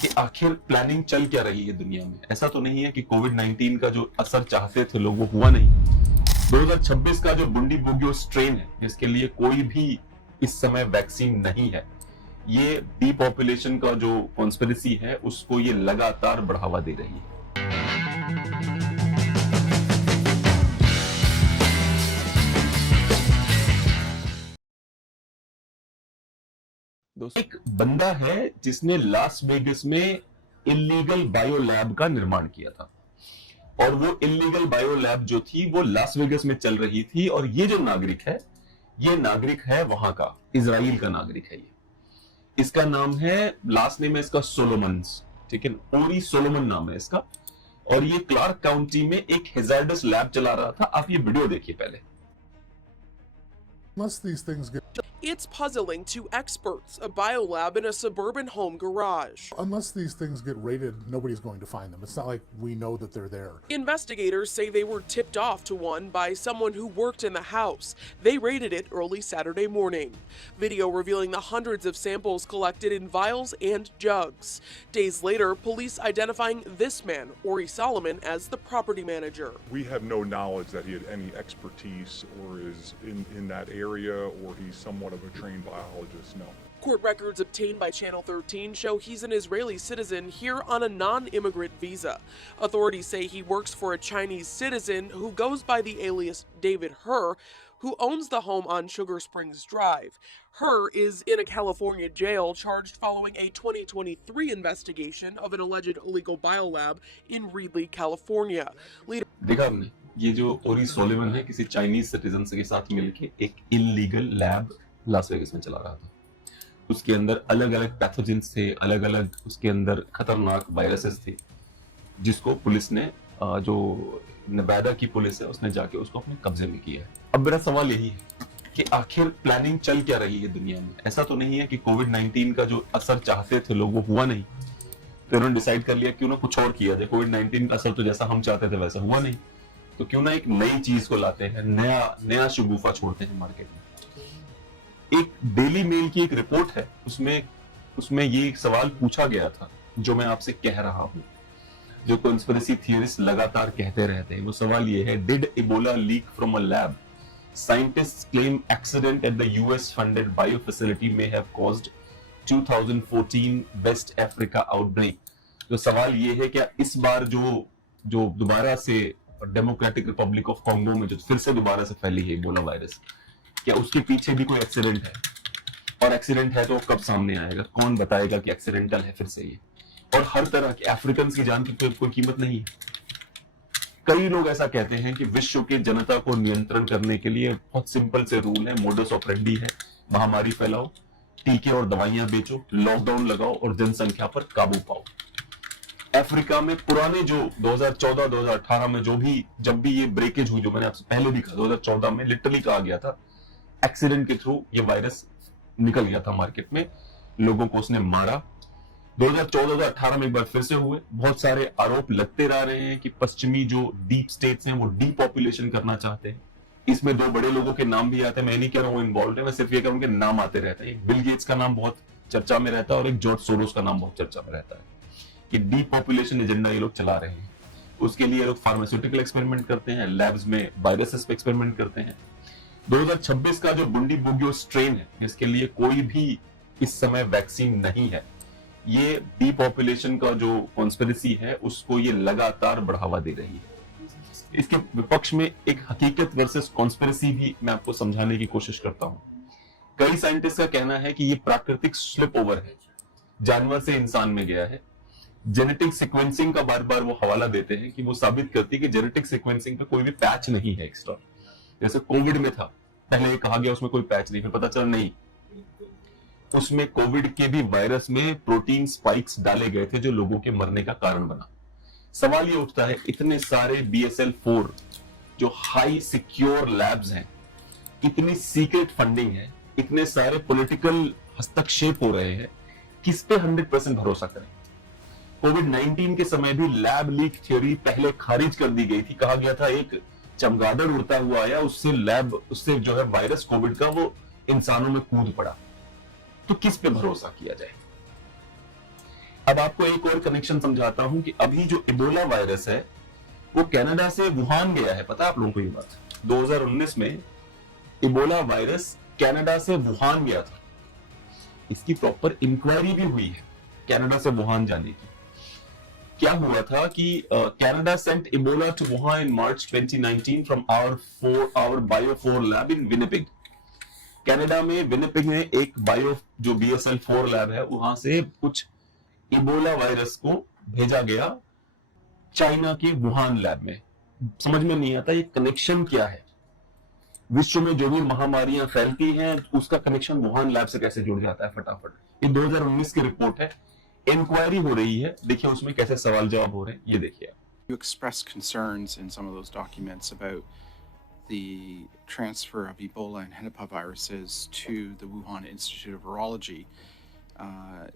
कि आखिर प्लानिंग चल क्या रही है दुनिया में। ऐसा तो नहीं है कि कोविड-19 का जो असर चाहते थे लोग वो हुआ नहीं। 2026 का जो बुंडी बुगियो स्ट्रेन है, इसके लिए कोई भी इस समय वैक्सीन नहीं है। ये डीपॉपुलेशन का जो कॉन्स्पिरेसी है उसको ये लगातार बढ़ावा दे रही है। दोस्तों, एक बंदा है जिसने लास वेगस में इलीगल बायो लैब का निर्माण किया था और वो इलीगल बायो लैब जो थी वो लास वेगस में चल रही थी। और ये जो नागरिक है, ये नागरिक है वहां का, इजराइल का नागरिक है। ये इसका नाम है, लास्ट नेम है इसका सोलोमन्स, ठीक है, ओरी सोलोमन नाम है इसका। और ये क्लार्क काउंटी में एक हैजार्डस लैब चला रहा था। आप ये वीडियो देखिए पहले। It's puzzling to experts, a biolab in a suburban home garage. Unless these things get raided, nobody's going to find them. It's not like we know that they're there. Investigators say they were tipped off to one by someone who worked in the house. They raided it early Saturday morning. Video revealing the hundreds of samples collected in vials and jugs. Days later, police identifying this man, Ori Solomon, as the property manager. We have no knowledge that he had any expertise or is in that area or he's somewhat of a trained biologist, no. Court records obtained by Channel 13 show he's an Israeli citizen here on a non-immigrant visa. Authorities say he works for a Chinese citizen who goes by the alias David Herr, who owns the home on Sugar Springs Drive. Herr is in a California jail charged following a 2023 investigation of an alleged illegal biolab in Reedley, California. देखा आपने, ये जो ओरी Solomon है किसी Chinese citizen के साथ मिलके एक इलीगल लैब लास वेगस में चला रहा था। उसके अंदर अलग अलग पैथोजेंस थे, अलग अलग उसके अंदर खतरनाक वायरसेस थे, जिसको पुलिस ने, जो नेवाडा की पुलिस है, उसने जाके उसको अपने कब्जे में किया है। अब मेरा सवाल यही है कि आखिर प्लानिंग चल क्या रही है दुनिया में। ऐसा तो नहीं है कि कोविड-19 का जो असर चाहते थे लोग वो हुआ नहीं, तो उन्होंने डिसाइड कर लिया क्यों ना कुछ और किया जाए। कोविड-19 का असर तो जैसा हम चाहते थे वैसा हुआ नहीं, तो क्यों ना एक नई चीज को लाते हैं, नया शगुफा छोड़ते हैं मार्केट में। एक डेली मेल की एक रिपोर्ट है, उसमें ये एक सवाल पूछा गया था जो मैं आपसे कह रहा हूं, जो कॉन्स्पिरेसी थियरिस्ट लगातार कहते रहते हैं। वो सवाल ये है, did Ebola leak from a lab? Scientists claim accident at the US funded bio facility may have caused 2014 West Africa outbreak. तो सवाल ये है, क्या इस बार जो दोबारा से डेमोक्रेटिक रिपब्लिक ऑफ कॉन्गो में जो फिर से दोबारा से फैली है इबोला वायरस, क्या उसके पीछे भी कोई एक्सीडेंट है? और एक्सीडेंट है तो कब सामने आएगा? कौन बताएगा कि एक्सीडेंटल है फिर से ये? और हर तरह के अफ्रीकन की जान की कोई कीमत नहीं है। कई लोग ऐसा कहते हैं कि विश्व के जनता को नियंत्रण करने के लिए बहुत सिंपल से रूल है, मोडस ऑपरेंडी है, महामारी फैलाओ, टीके और दवाइयां बेचो, लॉकडाउन लगाओ और जनसंख्या पर काबू पाओ। अफ्रीका में पुराने जो 2014-2018 में जब भी ये ब्रेकेज हुई, जो मैंने आपसे पहले भी कहा, 2014 में लिटरली कहा गया था एक्सीडेंट के थ्रू ये वायरस निकल गया था मार्केट में, लोगों को उसने मारा। 2014-2018 में एक बार फिर से हुए। बहुत सारे आरोप लगते रह रहे हैं कि पश्चिमी जो डीप स्टेट्स हैं वो डीपॉपुलेशन करना चाहते हैं। इसमें दो बड़े लोगों के नाम भी आते हैं, मैं नहीं कह रहा हूं इन्वॉल्व है, मैं सिर्फ ये कह रहा हूं कि नाम आते रहते हैं। बिल गेट्स का नाम बहुत चर्चा में रहता है और एक जॉर्ज सोरोस का नाम बहुत चर्चा में रहता है कि डीपॉपुलेशन एजेंडा ये लोग चला रहे हैं। उसके लिए लोग फार्मास्यूटिकल एक्सपेरिमेंट करते हैं, लैब्स में वायरसेस पे एक्सपेरिमेंट करते हैं। 2026 का जो बुंडी बुगियो स्ट्रेन है, इसके लिए कोई भी इस समय वैक्सीन नहीं है। ये डीपॉपुलेशन का जो कॉन्स्पिरेसी है उसको ये लगातार बढ़ावा दे रही है। इसके विपक्ष में एक हकीकत वर्सेस कॉन्स्पिरेसी भी मैं आपको समझाने की कोशिश करता हूं। कई साइंटिस्ट का कहना है कि ये प्राकृतिक स्लिप ओवर है, जानवर से इंसान में गया है। जेनेटिक सीक्वेंसिंग का बार बार वो हवाला देते हैं कि वो साबित करती है कि जेनेटिक सीक्वेंसिंग पे कोई भी पैच नहीं है एक्स्ट्रा। जैसे कोविड में था, पहले कहा गया उसमें कोई पैच नहीं, फिर पता चला नहीं, उसमें कोविड के भी वायरस में प्रोटीन स्पाइक्स डाले गए थे जो लोगों के मरने का कारण बना। सवाल ये उठता है, इतने सारे BSL-4 जो हाई सिक्योर लैब्स हैं, इतनी सीक्रेट फंडिंग है, इतने सारे पॉलिटिकल हस्तक्षेप हो रहे हैं, किस पे 100% भरोसा करें? कोविड-19 के समय भी लैब लीक थ्योरी पहले खारिज कर दी गई थी। कहा गया था एक चमगादड़ उड़ता हुआ आया, उससे जो है वायरस कोविड का वो इंसानों में कूद पड़ा। तो किस पे भरोसा किया जाए? अब आपको एक और कनेक्शन समझाता हूं कि अभी जो इबोला वायरस है वो कनाडा से वुहान गया है। पता है आप लोगों को ये बात? 2019 में इबोला वायरस कनाडा से वुहान गया था। इसकी प्रॉपर इंक्वायरी भी हुई है कनाडा से वुहान जाने की। क्या हुआ था कि Canada sent Ebola to Wuhan in March 2019 from our bio 4 lab in Winnipeg. Canada में विनिपेग में एक बायो जो BSL 4 लैब है, वहां से कुछ इबोला वायरस को भेजा गया चाइना के वुहान लैब में। समझ में नहीं आता ये कनेक्शन क्या है। विश्व में जो भी महामारियां फैलती हैं उसका कनेक्शन वुहान लैब से कैसे जुड़ जाता है फटाफट। ये 2019 की रिपोर्ट है, इंक्वायरी हो रही है। देखिए उसमें कैसे सवाल जवाब हो रहे हैं, ये देखिए। You expressed concerns in some of those documents about the transfer of Ebola and Hennepin viruses to the Wuhan Institute of Virology.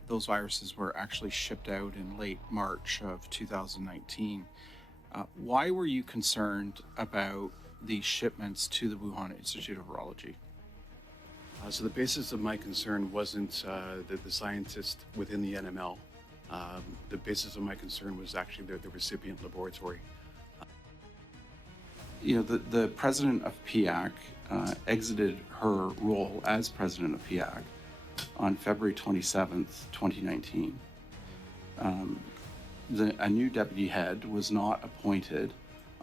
Those viruses were actually shipped out in late March of 2019. Why were you concerned about these shipments to the Wuhan Institute of Virology? So the basis of my concern wasn't the scientist within the NML. The basis of my concern was actually the recipient laboratory. You know, the president of PIAC exited her role as president of PIAC on February 27th, 2019. A new deputy head was not appointed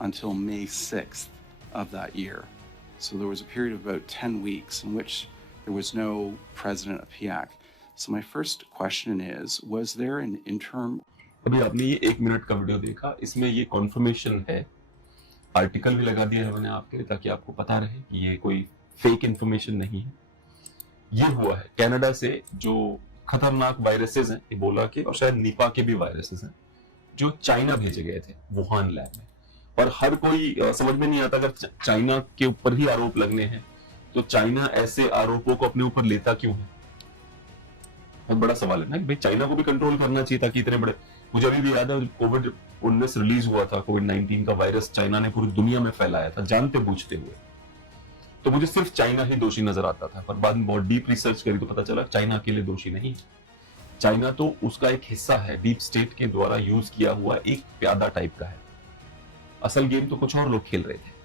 until May 6th of that year. So there was a period of about 10 weeks in which there was no president of PIAC. So my first question is, was there an interim? अभी आपने ये 1 minute का video देखा, इसमें ये conformation है। Article भी लगा दिया है मैंने आपके लिए ताकि आपको पता रहे कि ये कोई फेक इंफॉर्मेशन नहीं है। ये हुआ है कनाडा से जो खतरनाक वायरसेस हैं इबोला के और शायद निपा के भी वायरसेस हैं जो चाइना भेजे गए थे वुहान लैब में। और हर कोई समझ में नहीं आता, अगर चाइना के ऊपर ही आरोप लगने हैं तो चाइना ऐसे आरोपों को अपने ऊपर लेता क्यों है? बहुत बड़ा सवाल है ना कि भाई चाइना को भी कंट्रोल करना चाहिए ताकि इतने बड़े। मुझे अभी भी याद है कोविड-19 रिलीज हुआ था, कोविड-19 का वायरस चाइना ने पूरी दुनिया में फैलाया था जानते बूझते हुए। तो मुझे सिर्फ चाइना ही दोषी नजर आता था, पर बाद में बहुत डीप रिसर्च करी तो पता चला चाइना अकेले दोषी नहीं। चाइना तो उसका एक हिस्सा है, डीप स्टेट के द्वारा यूज किया हुआ एक प्यादा टाइप का है। असल गेम तो कुछ और लोग खेल रहे थे।